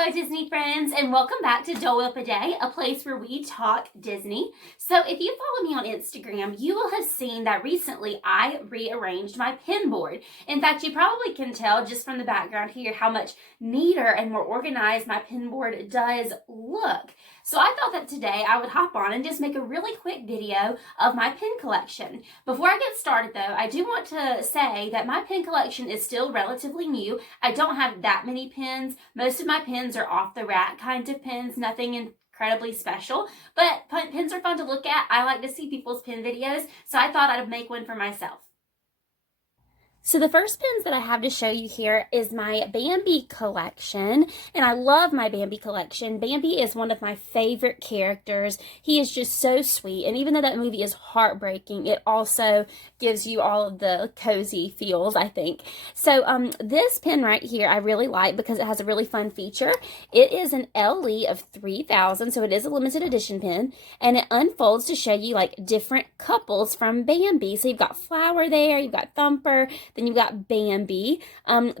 Hello Disney friends, and welcome back to Dole Whip a Day, a place where we talk Disney. So if you follow me on Instagram, you will have seen that recently I rearranged my pin board. In fact, you probably can tell just from the background here how much neater and more organized my pin board does look. So I thought that today I would hop on and just make a really quick video of my pin collection. Before I get started though, I do want to say that my pin collection is still relatively new. I don't have that many pins. Most of my pins are off the rack kind of pins, nothing incredibly special, but pins are fun to look at. I like to see people's pin videos, so I thought I'd make one for myself. So the first pins that I have to show you here is my Bambi collection, and I love my Bambi collection. Bambi is one of my favorite characters. He is just so sweet, and even though that movie is heartbreaking, it also gives you all of the cozy feels, I think. So this pin right here I really like because it has a really fun feature. It is an LE of 3000, so it is a limited edition pin, and it unfolds to show you like different couples from Bambi. So you've got Flower there, you've got Thumper, then you've got Bambi.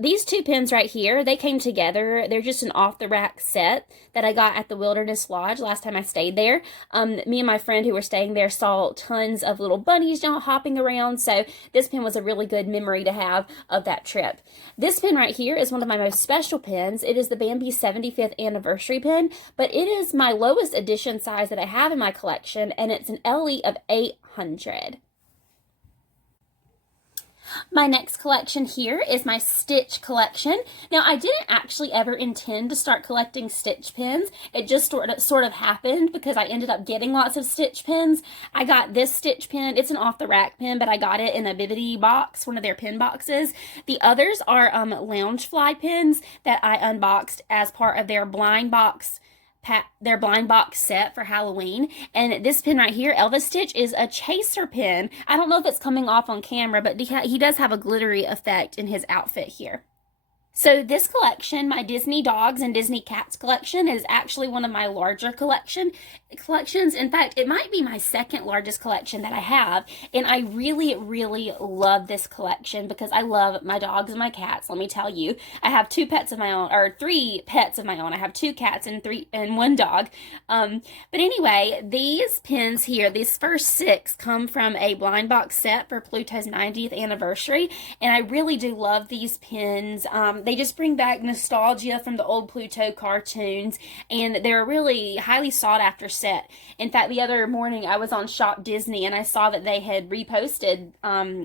These two pins right here, they came together. They're just an off-the-rack set that I got at the Wilderness Lodge last time I stayed there. Me and my friend who were staying there saw tons of little bunnies hopping around, so this pin was a really good memory to have of that trip. This pin right here is one of my most special pins. It is the Bambi 75th anniversary pin, but it is my lowest edition size that I have in my collection, and it's an LE of 800. My next collection here is my Stitch collection. Now, I didn't actually ever intend to start collecting Stitch pins. It just sort of happened because I ended up getting lots of Stitch pins. I got this Stitch pin. It's an off-the-rack pin, but I got it in a Vivity box, one of their pin boxes. The others are Loungefly pins that I unboxed as part of their blind box set for Halloween. And this pin right here, Elvis Stitch, is a chaser pin. I don't know if it's coming off on camera, but he does have a glittery effect in his outfit here. So this collection, my Disney Dogs and Disney Cats collection, is actually one of my larger collections. In fact, it might be my second largest collection that I have, and I really, really love this collection because I love my dogs and my cats. Let me tell you, I have three pets of my own. I have 2 cats and 1 dog. But anyway, these pins here, these first 6, come from a blind box set for Pluto's 90th anniversary, and I really do love these pins. They just bring back nostalgia from the old Pluto cartoons, and they're a really highly sought after set. In fact, the other morning I was on Shop Disney and I saw that they had reposted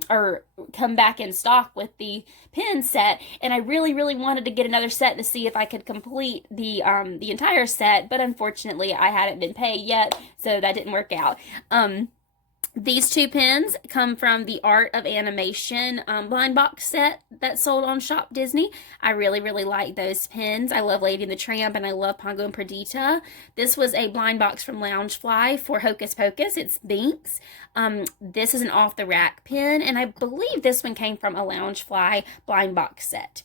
or come back in stock with the pin set, and I really, really wanted to get another set to see if I could complete the entire set, but unfortunately I hadn't been paid yet, so that didn't work out. These 2 pins come from the Art of Animation blind box set that sold on Shop Disney. I really, really like those pins. I love Lady and the Tramp, and I love Pongo and Perdita. This was a blind box from Loungefly for Hocus Pocus. It's Binks. This is an off-the-rack pin, and I believe this one came from a Loungefly blind box set.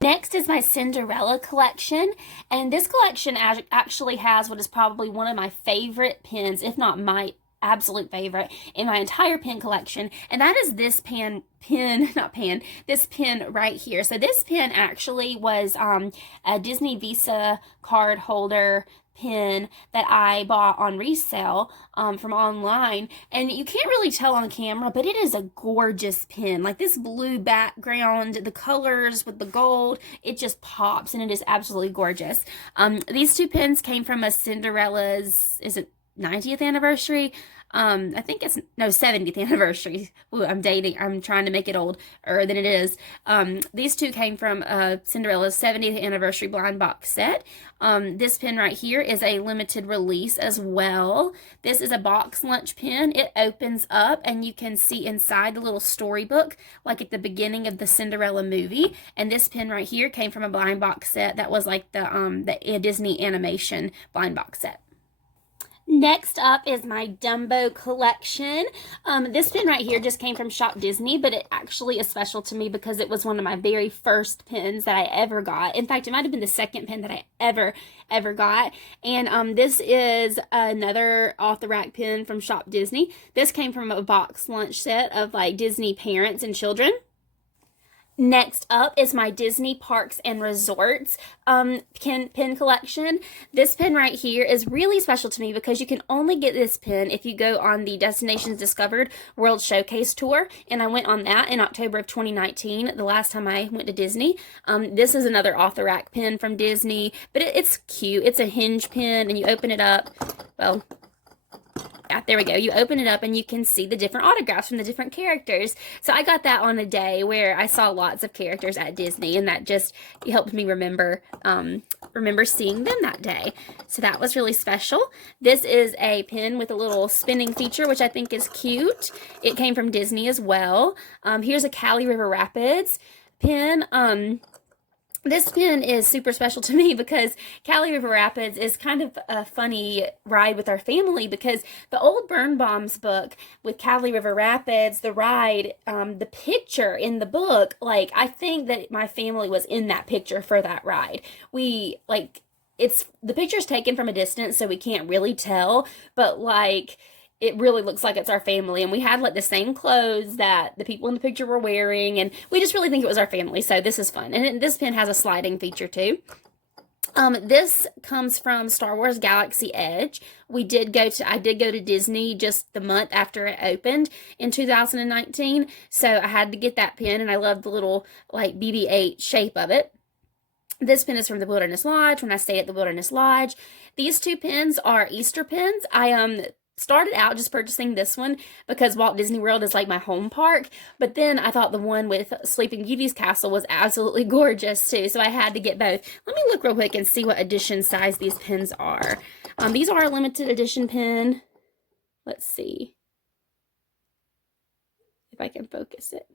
Next is my Cinderella collection, and this collection actually has what is probably one of my favorite pins, if not my absolute favorite in my entire pin collection, and that is this this pin right here. So this pin actually was a Disney Visa card holder pin that I bought on resale from online, and you can't really tell on camera, but it is a gorgeous pin. Like this blue background, the colors with the gold, it just pops, and it is absolutely gorgeous. These 2 pins came from a Cinderella's, is it 90th anniversary? I think it's, no, 70th anniversary. Ooh, I'm trying to make it older than it is. These 2 came from Cinderella's 70th anniversary blind box set. This pin right here is a limited release as well. This is a box lunch pin. It opens up and you can see inside the little storybook like at the beginning of the Cinderella movie. And this pin right here came from a blind box set that was like the Disney animation blind box set. Next up is my Dumbo collection. This pin right here just came from Shop Disney, but it actually is special to me because it was one of my very first pins that I ever got. In fact, it might have been the second pin that I ever got. And this is another off-the-rack pin from Shop Disney. This came from a box lunch set of like Disney parents and children. Next up is my Disney Parks and Resorts pin collection. This pin right here is really special to me because you can only get this pin if you go on the Destinations Discovered World Showcase Tour, and I went on that in October of 2019, the last time I went to Disney. This is another off-the-rack pin from Disney, but it's cute. It's a hinge pin, and you open it up, well, there we go. You open it up and you can see the different autographs from the different characters. So I got that on a day where I saw lots of characters at Disney, and that just helped me remember seeing them that day. So that was really special. This is a pin with a little spinning feature, which I think is cute. It came from Disney as well. Here's a Cali River Rapids pin. This pin is super special to me because Cali River Rapids is kind of a funny ride with our family, because the old Birnbaum's book with Cali River Rapids, the ride, the picture in the book, like, I think that my family was in that picture for that ride. The picture's taken from a distance, so we can't really tell, but like, it really looks like it's our family, and we had like the same clothes that the people in the picture were wearing, and we just really think it was our family, so this is fun. And this pin has a sliding feature too. This comes from Star Wars Galaxy Edge. I did go to Disney just the month after it opened in 2019, so I had to get that pin, and I love the little like BB-8 shape of it. This pin is from the Wilderness Lodge, when I stayed at the Wilderness Lodge. These two pins are Easter pins. I started out just purchasing this one because Walt Disney World is like my home park, but then I thought the one with Sleeping Beauty's castle was absolutely gorgeous too, so I had to get both. Let me look real quick and see what edition size these pins are. These are a limited edition pin. Let's see if I can focus it.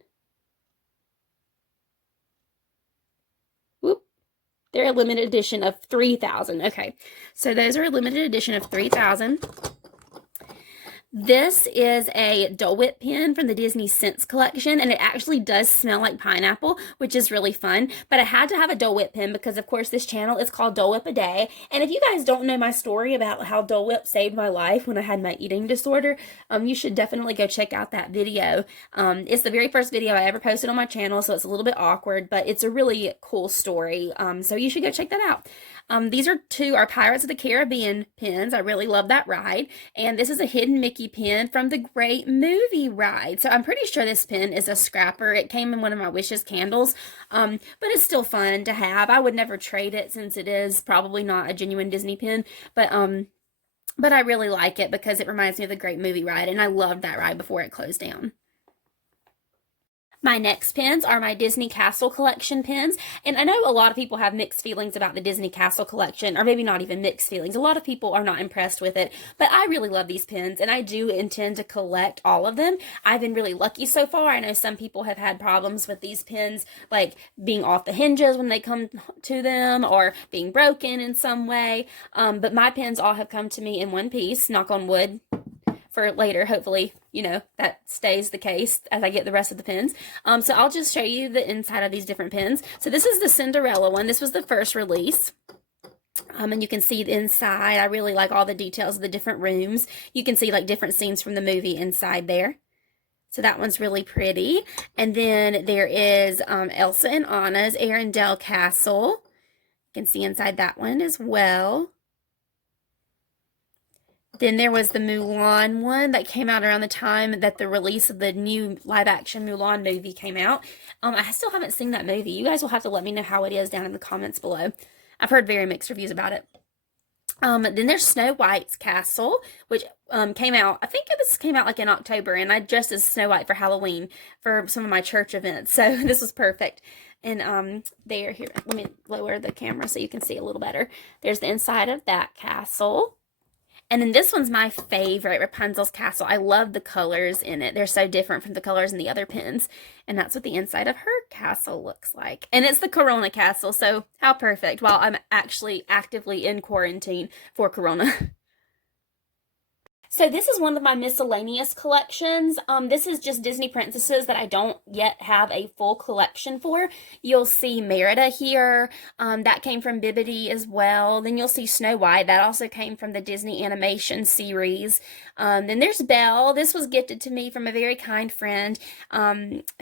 Whoop. They're a limited edition of 3,000. Okay, so those are a limited edition of 3,000. This is a Dole Whip pen from the Disney Scents collection, and it actually does smell like pineapple, which is really fun. But I had to have a Dole Whip pen because, of course, this channel is called Dole Whip a Day. And if you guys don't know my story about how Dole Whip saved my life when I had my eating disorder, you should definitely go check out that video. It's the very first video I ever posted on my channel, so it's a little bit awkward, but it's a really cool story. So you should go check that out. These are Pirates of the Caribbean pins. I really love that ride. And this is a Hidden Mickey pin from the Great Movie ride. So I'm pretty sure this pin is a scrapper. It came in one of my Wishes candles, but it's still fun to have. I would never trade it since it is probably not a genuine Disney pin, but I really like it because it reminds me of the Great Movie ride, and I loved that ride before it closed down. My next pins are my Disney Castle Collection pins, and I know a lot of people have mixed feelings about the Disney Castle Collection, or maybe not even mixed feelings. A lot of people are not impressed with it, but I really love these pins, and I do intend to collect all of them. I've been really lucky so far. I know some people have had problems with these pins, like being off the hinges when they come to them, or being broken in some way, but my pins all have come to me in one piece, knock on wood. For later, hopefully, that stays the case as I get the rest of the pins. So I'll just show you the inside of these different pins. So this is the Cinderella one. This was the first release. And you can see the inside. I really like all the details of the different rooms. You can see like different scenes from the movie inside there. So that one's really pretty. And then there is Elsa and Anna's Arendelle Castle. You can see inside that one as well. Then there was the Mulan one that came out around the time that the release of the new live-action Mulan movie came out. I still haven't seen that movie. You guys will have to let me know how it is down in the comments below. I've heard very mixed reviews about it. Then there's Snow White's Castle, which came out, I think this came out like in October, and I dressed as Snow White for Halloween for some of my church events, so this was perfect. And here, let me lower the camera so you can see a little better. There's the inside of that castle. And then this one's my favorite, Rapunzel's Castle. I love the colors in it. They're so different from the colors in the other pins. And that's what the inside of her castle looks like. And it's the Corona Castle, so how perfect, while I'm actually actively in quarantine for Corona. So this is one of my miscellaneous collections. This is just Disney princesses that I don't yet have a full collection for. You'll see Merida here. That came from Bibbidi as well. Then you'll see Snow White. That also came from the Disney animation series. Then there's Belle. This was gifted to me from a very kind friend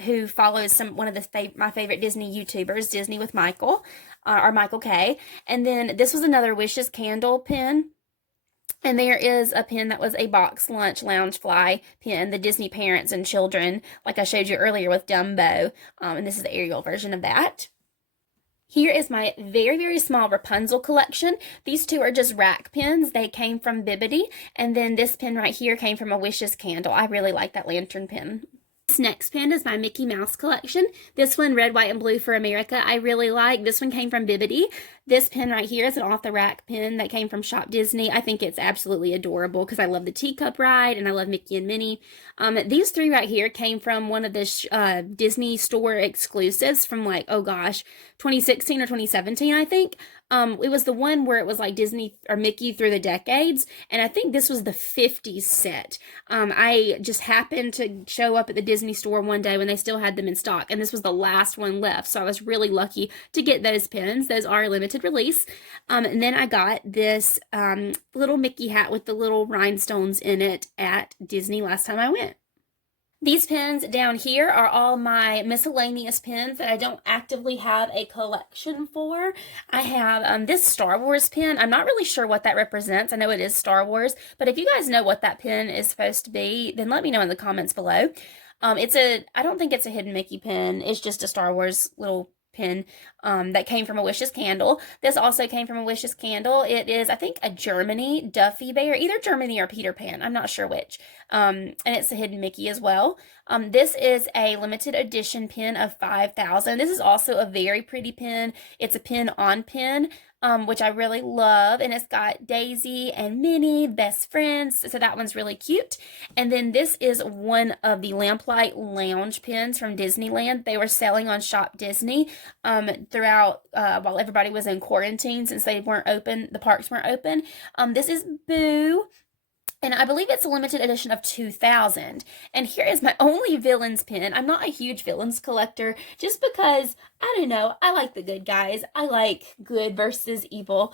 who follows one of my favorite Disney YouTubers, Disney with Michael, or Michael K. And then this was another Wishes candle pin. And there is a pin that was a box lunch loungefly pin, the Disney parents and children, like I showed you earlier with Dumbo. And this is the Ariel version of that. Here is my very, very small Rapunzel collection. These two are just rack pins. They came from Bibbidi. And then this pin right here came from a Wishes candle. I really like that lantern pin. This next pin is my Mickey Mouse collection. This one, Red, White, and Blue for America, I really like. This one came from Bibbidi. This pin right here is an off-the-rack pin that came from Shop Disney. I think it's absolutely adorable because I love the teacup ride and I love Mickey and Minnie. These three right here came from one of the Disney store exclusives from like, oh gosh, 2016 or 2017, I think. It was the one where it was like Disney or Mickey through the decades, and I think this was the 50s set. I just happened to show up at the Disney store one day when they still had them in stock, and this was the last one left, so I was really lucky to get those pins. Those are limited release. And then I got this little Mickey hat with the little rhinestones in it at Disney last time I went. These pins down here are all my miscellaneous pins that I don't actively have a collection for. I have this Star Wars pin. I'm not really sure what that represents. I know it is Star Wars, but if you guys know what that pin is supposed to be, then let me know in the comments below. I don't think it's a hidden Mickey pin. It's just a Star Wars little pin that came from a Wishes candle. This also came from a Wishes candle. It is, I think, a Germany Duffy Bear, either Germany or Peter Pan. I'm not sure which. And it's a hidden Mickey as well. This is a limited edition pin of 5,000. This is also a very pretty pin. It's a pin on pin, which I really love. And it's got Daisy and Minnie, best friends. So that one's really cute. And then this is one of the Lamplight Lounge pins from Disneyland. They were selling on Shop Disney throughout while everybody was in quarantine since they weren't open, the parks weren't open. This is Boo. And I believe it's a limited edition of 2,000. And here is my only villains pin. I'm not a huge villains collector just because, I don't know, I like the good guys. I like good versus evil.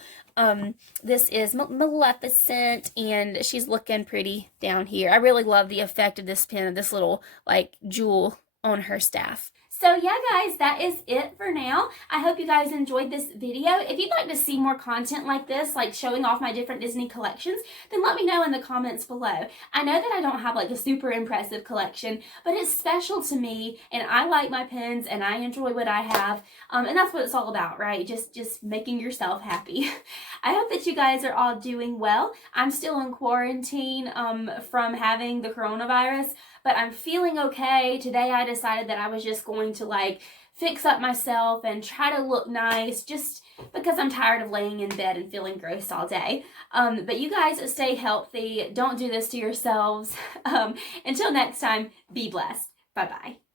This is Maleficent, and she's looking pretty down here. I really love the effect of this pin, this little, like, jewel on her staff. So yeah, guys, that is it for now. I hope you guys enjoyed this video. If you'd like to see more content like this, like showing off my different Disney collections, then let me know in the comments below. I know that I don't have like a super impressive collection, but it's special to me, and I like my pins, and I enjoy what I have, and that's what it's all about, right? Just making yourself happy. I hope that you guys are all doing well. I'm still in quarantine from having the coronavirus, but I'm feeling okay. Today I decided that I was just going to like fix up myself and try to look nice just because I'm tired of laying in bed and feeling gross all day. But you guys stay healthy. Don't do this to yourselves. Until next time, be blessed. Bye-bye.